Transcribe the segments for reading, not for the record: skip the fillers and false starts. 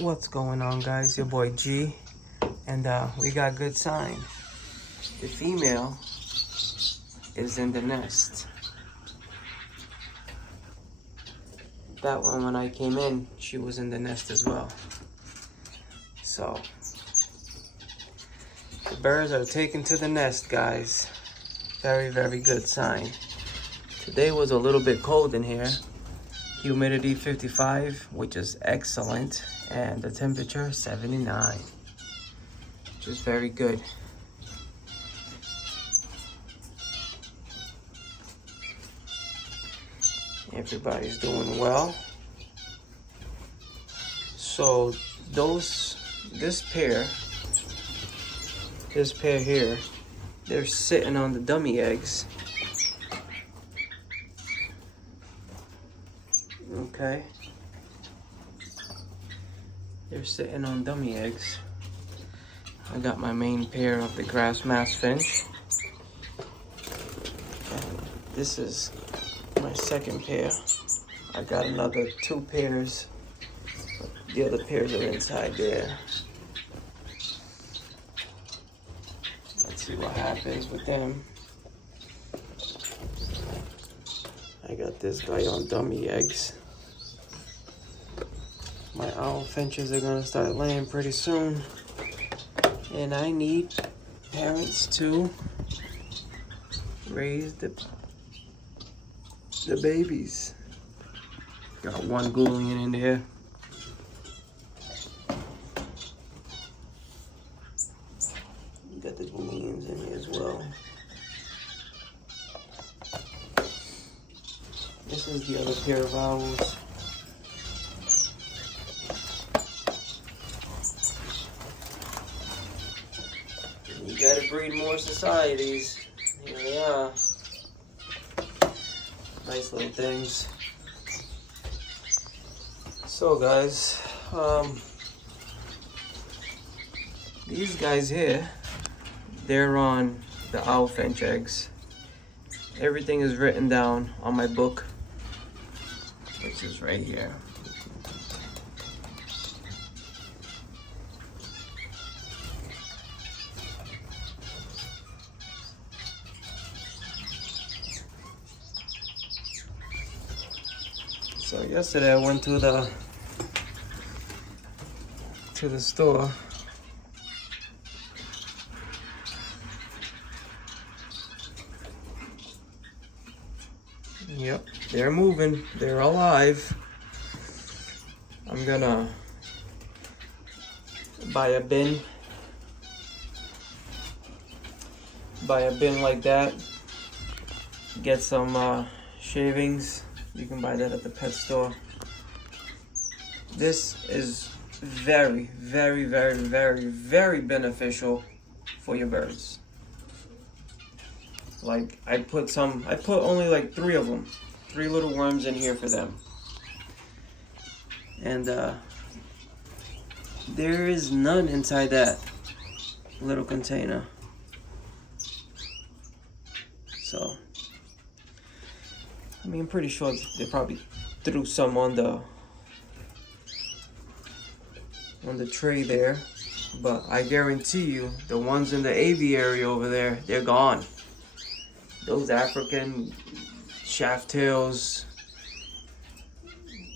What's going on, guys? Your boy G, and we got good sign. The female is in the nest. That one, when I came in, she was in the nest as well. So the birds are taken to the nest, guys. Very, very good sign. Today was a little bit cold in here. Humidity 55, which is excellent, and the temperature 79, which is very good. Everybody's doing well. So this pair here, they're sitting on the dummy eggs. Okay, they're sitting on dummy eggs. I got my main pair of the grass mass finch, and this is my second pair. I got another 2 pairs, but the other pairs are inside there. Let's see what happens with them. I got this guy on dummy eggs. My owl finches are gonna start laying pretty soon, and I need parents to raise the babies. Got one Gouldian in there. Got the Gouldians in here as well. This is the other pair of owls. You gotta breed more societies. Here they are. Nice little things. So guys, these guys here, they're on the owl finch eggs. Everything is written down on my book, which is right here. So yesterday I went to the store. Yep, they're moving. They're alive. I'm gonna buy a bin like that. Get some shavings. You can buy that at the pet store. This is very, very, very, very, very beneficial for your birds. Like I put only like 3 of them, 3 little worms in here for them. And there is none inside that little container. So, I mean, I'm pretty sure they probably threw some on the tray there, but I guarantee you the ones in the aviary over there, they're gone. Those African shaft tails,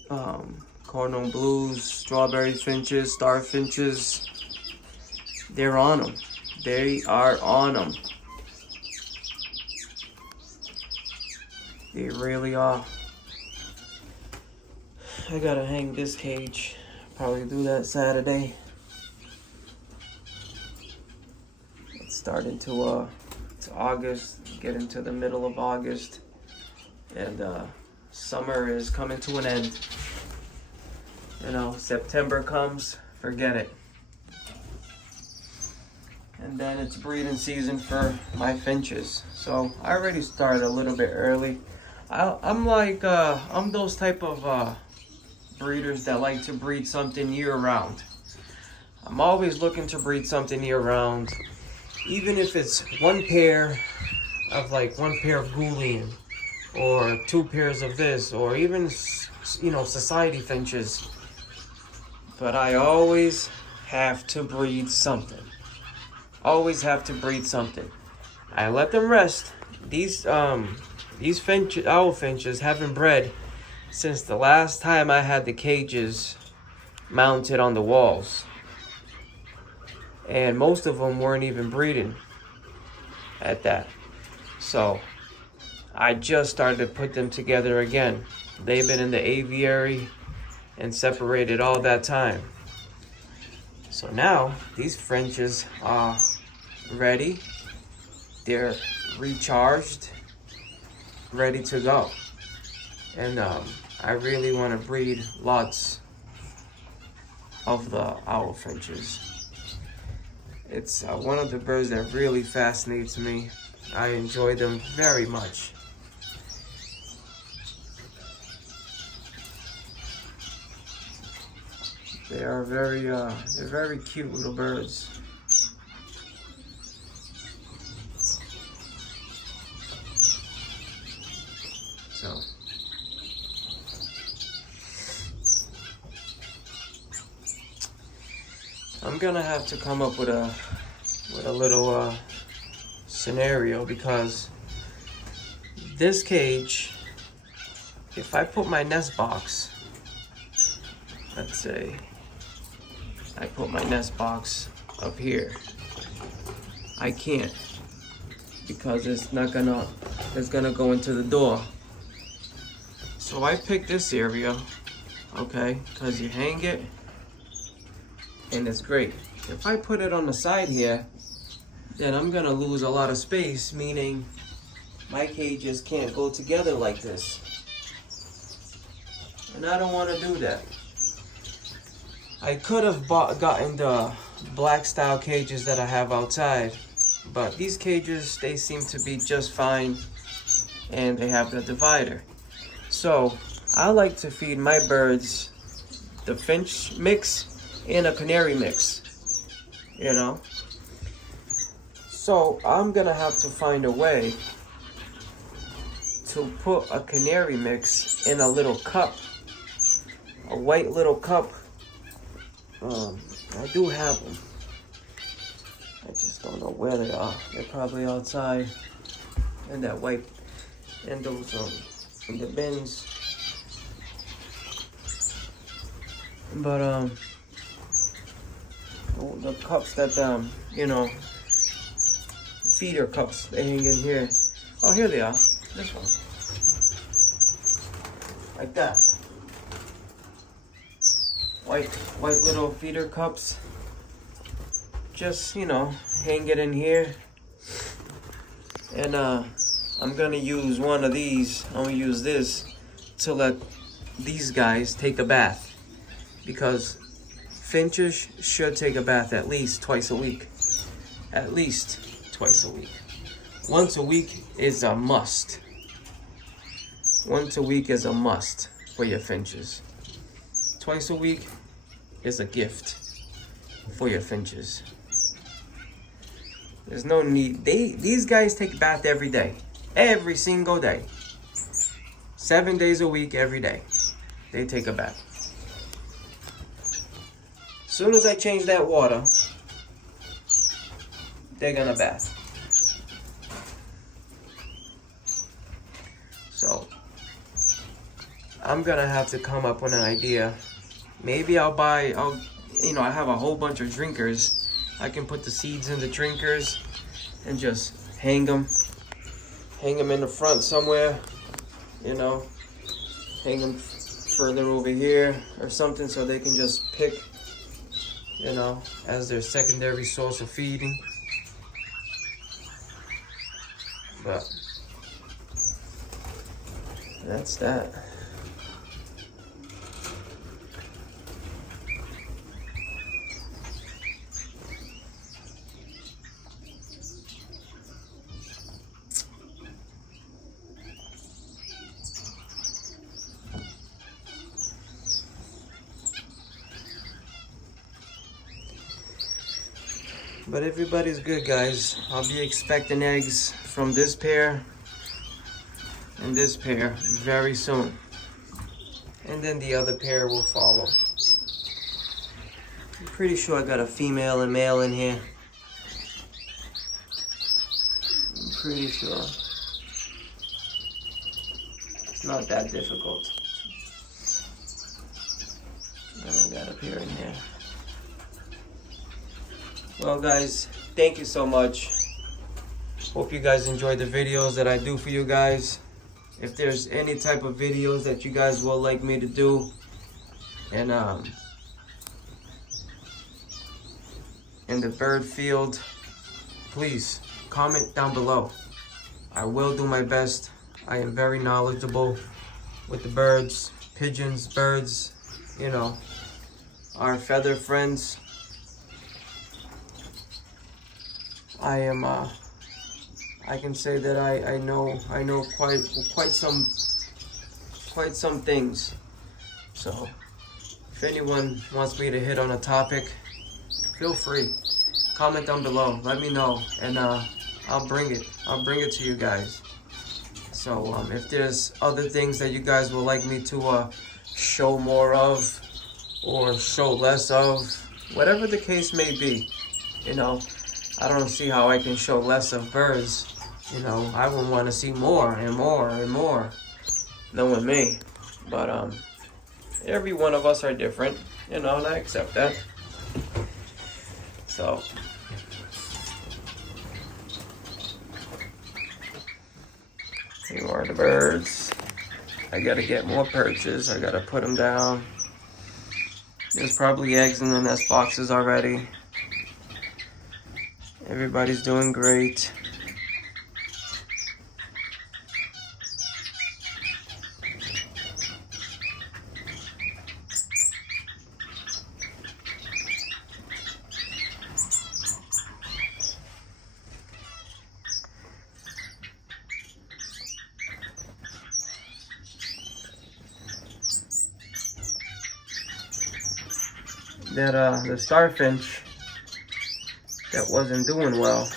cardinal blues, strawberry finches, star finches, they're on them. They are on them. They really are. I gotta hang this cage. Probably do that Saturday. It's starting to August, get into the middle of August, and summer is coming to an end. You know, September comes, forget it. And then it's breeding season for my finches. So I already started a little bit early. I'm those type of breeders that like to breed something year-round. I'm always looking to breed something year-round, even if it's one pair of Gouldian, or 2 pairs of this, or even, you know, society finches. but I always have to breed something. Always have to breed something. I let them rest. These owl finches haven't bred since the last time I had the cages mounted on the walls. And most of them weren't even breeding at that. So I just started to put them together again. They've been in the aviary and separated all that time. So now these finches are ready. They're recharged, ready to go. And I really want to breed lots of the owl finches. It's one of the birds that really fascinates me. I enjoy them very much. They are they're very cute little birds. So I'm gonna have to come up with a little scenario, because this cage, if I put my nest box, let's say I put my nest box up here, I can't, because it's gonna go into the door. So I picked this area, okay, because you hang it and it's great. If I put it on the side here, then I'm gonna lose a lot of space, meaning my cages can't go together like this. And I don't want to do that. I could have gotten the black style cages that I have outside, but these cages, they seem to be just fine, and they have the divider. So I like to feed my birds the finch mix and a canary mix, you know. So I'm gonna have to find a way to put a canary mix in a little cup, a white little cup. I do have them. I just don't know where they are. They're probably outside in that white, in those in the bins. But the cups that you know, feeder cups, they hang in here. Oh, here they are. This one. Like that. White little feeder cups. Just, you know, hang it in here. And I'm gonna use one of these. I'm gonna use this to let these guys take a bath, because finches should take a bath at least twice a week. At least twice a week. Once a week is a must. Once a week is a must for your finches. Twice a week is a gift for your finches. There's no need. These guys take a bath every day. Every single day. 7 days a week, every day. They take a bath. As soon as I change that water, they're gonna bath. So I'm gonna have to come up with an idea. Maybe I have a whole bunch of drinkers. I can put the seeds in the drinkers and just hang them in the front somewhere, you know, hang them further over here or something, so they can just pick, you know, as their secondary source of feeding. But that's that. But everybody's good, guys. I'll be expecting eggs from this pair and this pair very soon. And then the other pair will follow. I'm pretty sure I got a female and male in here. I'm pretty sure. It's not that difficult. Then I got a pair in here. Well guys, thank you so much. Hope you guys enjoyed the videos that I do for you guys. If there's any type of videos that you guys would like me to do, and in the bird field, please comment down below. I will do my best. I am very knowledgeable with the birds, pigeons, birds, you know, our feather friends. I can say that I know quite some things. So if anyone wants me to hit on a topic, feel free. Comment down below. Let me know, and I'll bring it to you guys. So if there's other things that you guys would like me to show more of or show less of, whatever the case may be, you know, I don't see how I can show less of birds. You know, I would want to see more and more and more, knowing me. But every one of us are different, you know, and I accept that. So here are the birds. I gotta get more perches. I gotta put them down. There's probably eggs in the nest boxes already. Everybody's doing great. That the starfinch that wasn't doing well,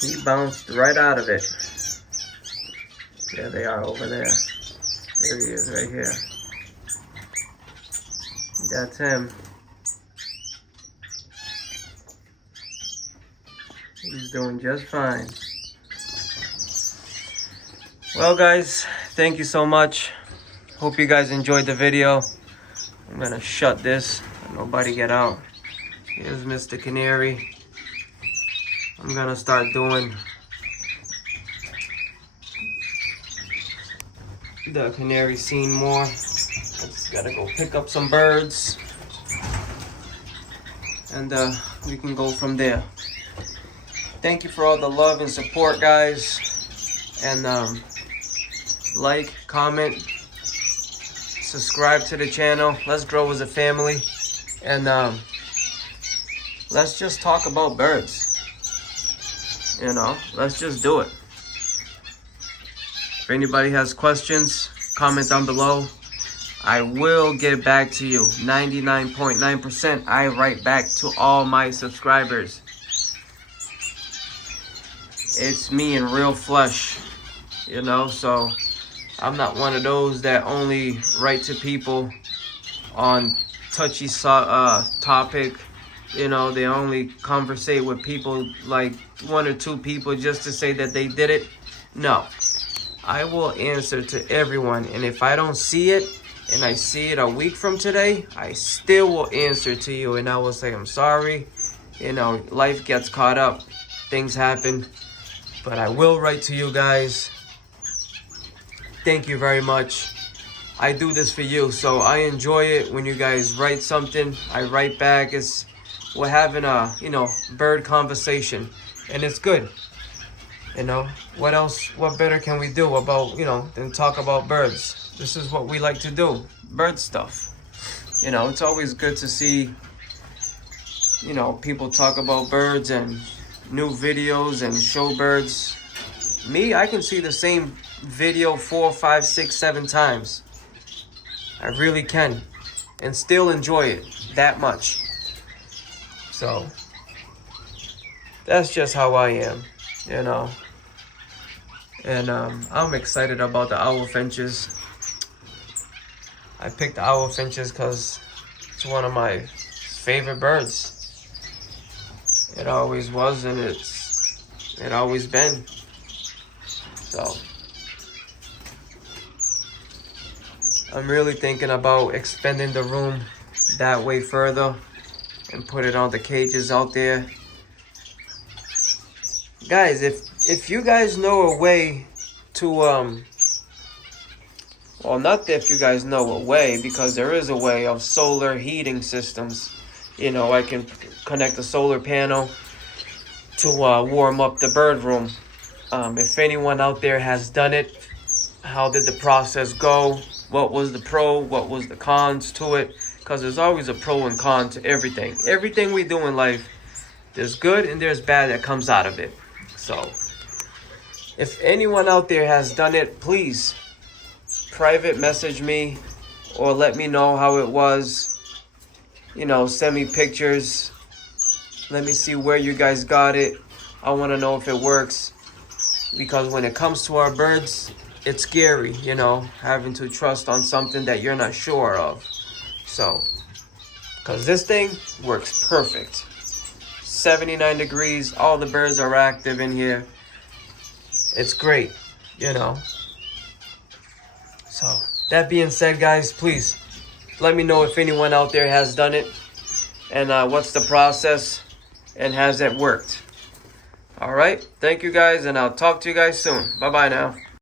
he bounced right out of it. There they are over there. There he is right here. That's him. He's doing just fine. Well guys, thank you so much. Hope you guys enjoyed the video. I'm gonna shut this, let nobody get out. Here's Mr. Canary. I'm gonna start doing the canary scene more. I just gotta go pick up some birds, and we can go from there. Thank you for all the love and support, guys. And like, comment, subscribe to the channel. Let's grow as a family, and let's just talk about birds. You know, let's just do it. If anybody has questions, comment down below. I will get back to you. 99.9% I write back to all my subscribers. It's me in real flesh, you know, so I'm not one of those that only write to people on touchy topic. You know, they only conversate with people, like 1 or 2 people, just to say that they did it. No, I will answer to everyone. And if I don't see it, and I see it a week from today, I still will answer to you, and I will say, I'm sorry. You know, life gets caught up. Things happen. But I will write to you guys. Thank you very much. I do this for you, so I enjoy it when you guys write something. I write back. We're having a, you know, bird conversation, and it's good. You know, what else, what better can we do about, you know, than talk about birds? This is what we like to do, bird stuff. You know, it's always good to see, you know, people talk about birds and new videos and show birds. Me, I can see the same video 4, 5, 6, 7 times. I really can, and still enjoy it that much. So that's just how I am, you know. And I'm excited about the owl finches. I picked the owl finches because it's one of my favorite birds. It always was, and it always been. So I'm really thinking about expanding the room that way further and put it on the cages out there. Guys, if you guys know a way to well, not if you guys know a way, because there is a way of solar heating systems. You know, I can connect a solar panel to warm up the bird room. If anyone out there has done it, how did the process go? What was the pro? What was the cons to it? Because there's always a pro and con to everything. Everything we do in life, there's good and there's bad that comes out of it. So, if anyone out there has done it, please private message me or let me know how it was. You know, send me pictures. Let me see where you guys got it. I want to know if it works. Because when it comes to our birds, it's scary, you know, having to trust on something that you're not sure of. So, because this thing works perfect. 79 degrees, all the birds are active in here. It's great, you know. So, that being said, guys, please let me know if anyone out there has done it and what's the process and has it worked. All right, thank you guys, and I'll talk to you guys soon. Bye-bye now.